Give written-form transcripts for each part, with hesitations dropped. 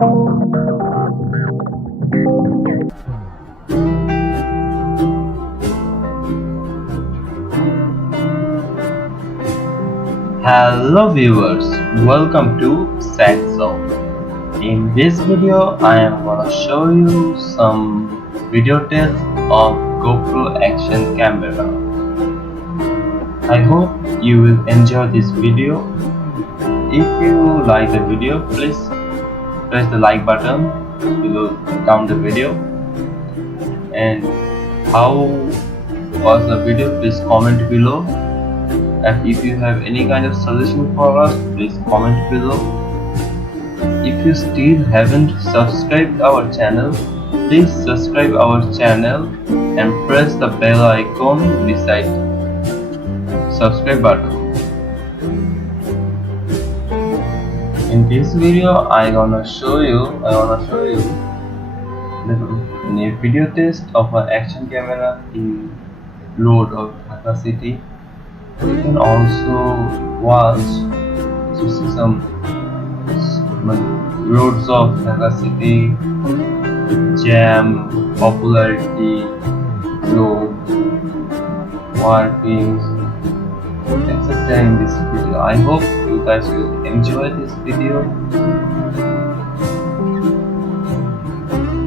Hello viewers, welcome to Sack Zone. In this video, I am gonna show you some video tests of GoPro action camera. I hope you will enjoy this video. If you like the video, please press the like button below down the video. And how was the video? Please comment below. And if you have any kind of suggestion for us, please comment below. If you still haven't subscribed our channel, please subscribe our channel and press the bell icon beside subscribe button. In this video, I wanna show you the video test of an action camera in road of Dhaka city. You can also watch to see some roads of Dhaka city, jam, popularity, road, workings, etc. in this video. I hope you guys will enjoy this video.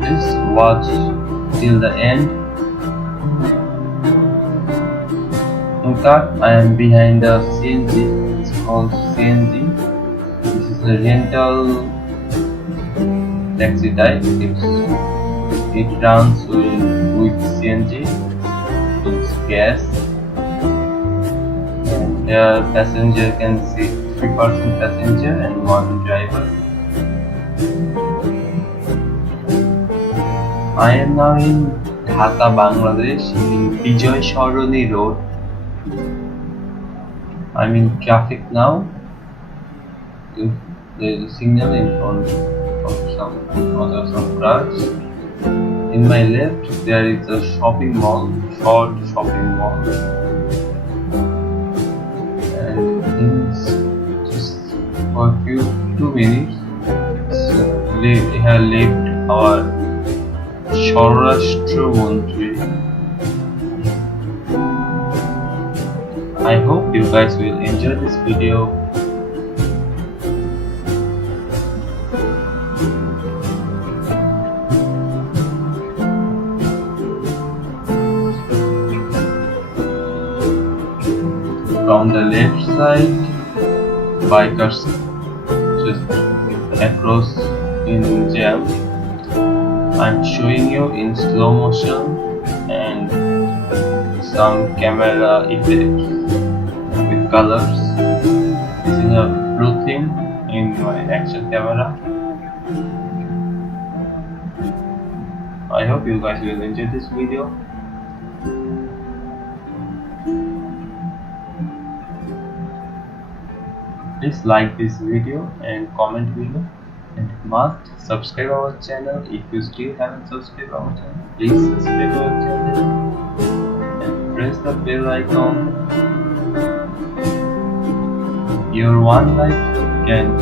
Please watch till the end. In fact, I am behind the CNG. It's called CNG. This is a rental taxi type. It runs with CNG. It's gas. And the passenger can sit 3% passenger and 1 driver. I am now in Dhaka, Bangladesh, in Bijoy Shoroni Road. I'm in traffic now. There is a signal in front of some cars. In my left, there is a shopping mall, short shopping mall. And in just for a few 2 minutes, we have left our Saurashtra Mantri. I hope you guys will enjoy this video. From the left side, bikers just across in jam. I'm showing you in slow motion and some camera effects with colors. This is a blue theme in my action camera. I hope you guys will enjoy this video. Please like this video and comment below, and must subscribe our channel. If you still haven't subscribed our channel, please subscribe our channel and press the bell icon. Your one like can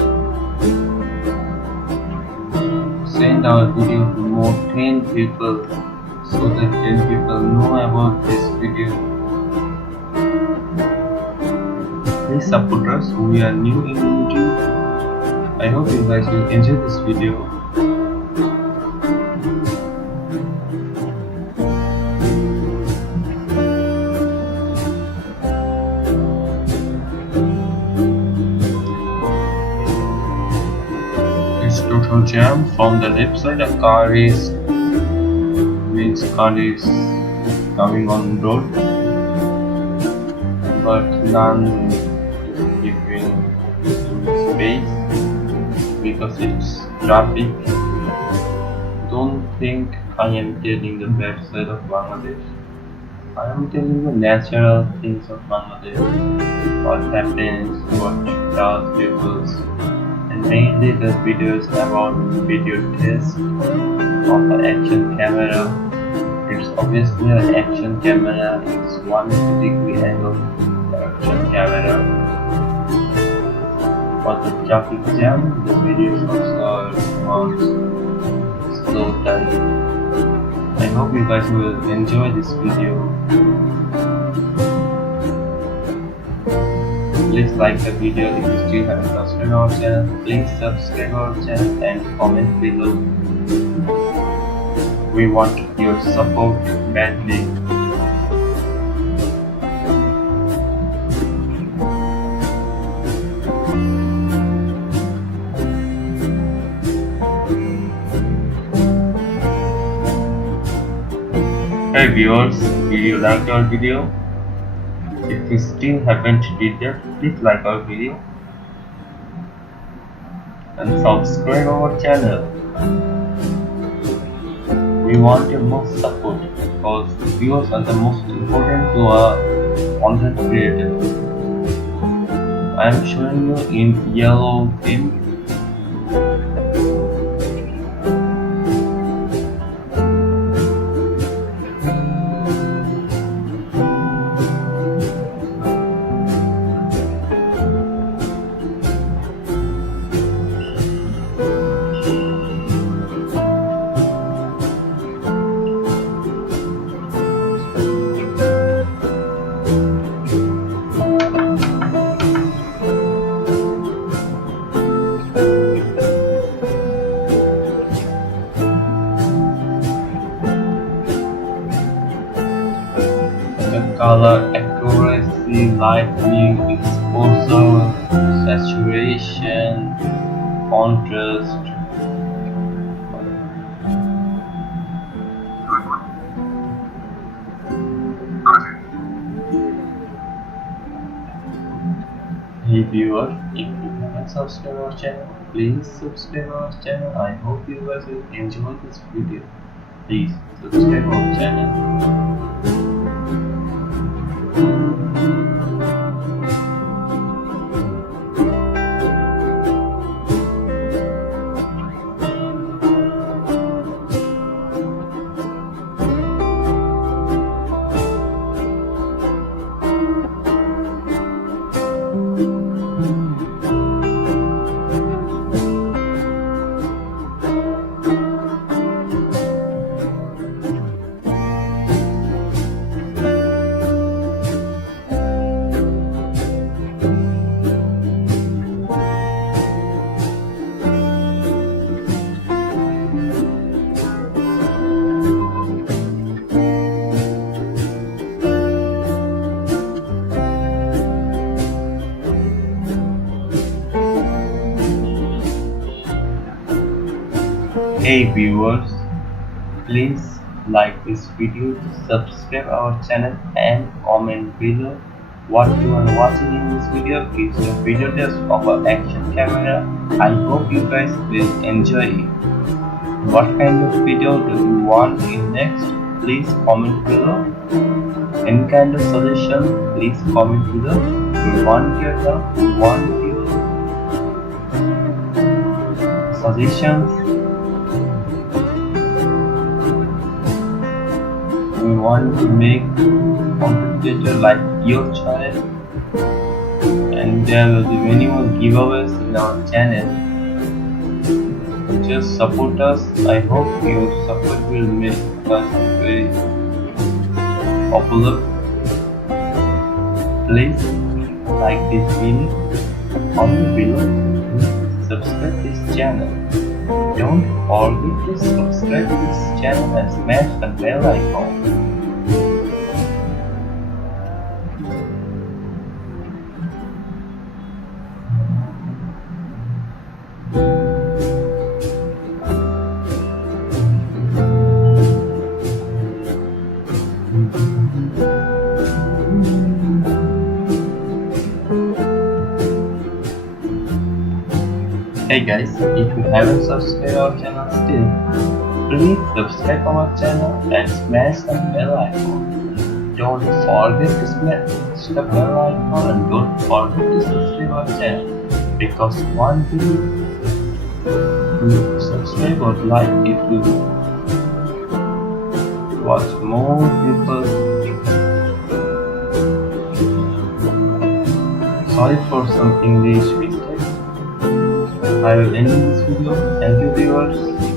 send our video to more 10 people, so that 10 people know about this video. Please support us. We are new in YouTube. I hope you guys will enjoy this video. It's total jam. From the left side, a car is coming on road, but none giving space because it's traffic. Don't think I am telling the bad side of Bangladesh. I am telling the natural things of Bangladesh. What happens, what does people, and mainly the videos about video test of an action camera. It's obviously an action camera. It's 180-degree angle action camera. For the traffic jam, the videos also are on slow type. I hope you guys will enjoy this video. Please like the video. If you still haven't subscribed our channel, please subscribe our channel and comment below. We want your support badly. Hey viewers, did you like our video? If you still haven't did that, please like our video and subscribe our channel. We want your most support because viewers are the most important to our content creator. I am showing you in yellow pen. Color accuracy, lightning, exposure, saturation, contrast. Hey viewer, if you haven't subscribed our channel, please subscribe our channel. I hope you guys will enjoy this video. Please subscribe our channel. Hey viewers, please like this video, subscribe our channel and comment below what you are watching in this video. Is a video test of an action camera. I hope you guys will enjoy it. What kind of video do you want in next? Please comment below. Any kind of suggestion, please comment below. We want your help, we want your suggestions. We want to make content creator like your child, and there will be many more giveaways in our channel. Just support us. I hope your support will make us very popular. Please like this video, comment below, subscribe this channel. Don't forget to subscribe to this channel and smash the bell icon. Hey guys, if you haven't subscribed our channel still, please subscribe our channel and smash the bell icon. Don't forget to smash the bell icon and don't forget to subscribe our channel, because one video you subscribe or like it will watch more people. Sorry for some English mistakes. I will end this video. Thank you viewers. viewers.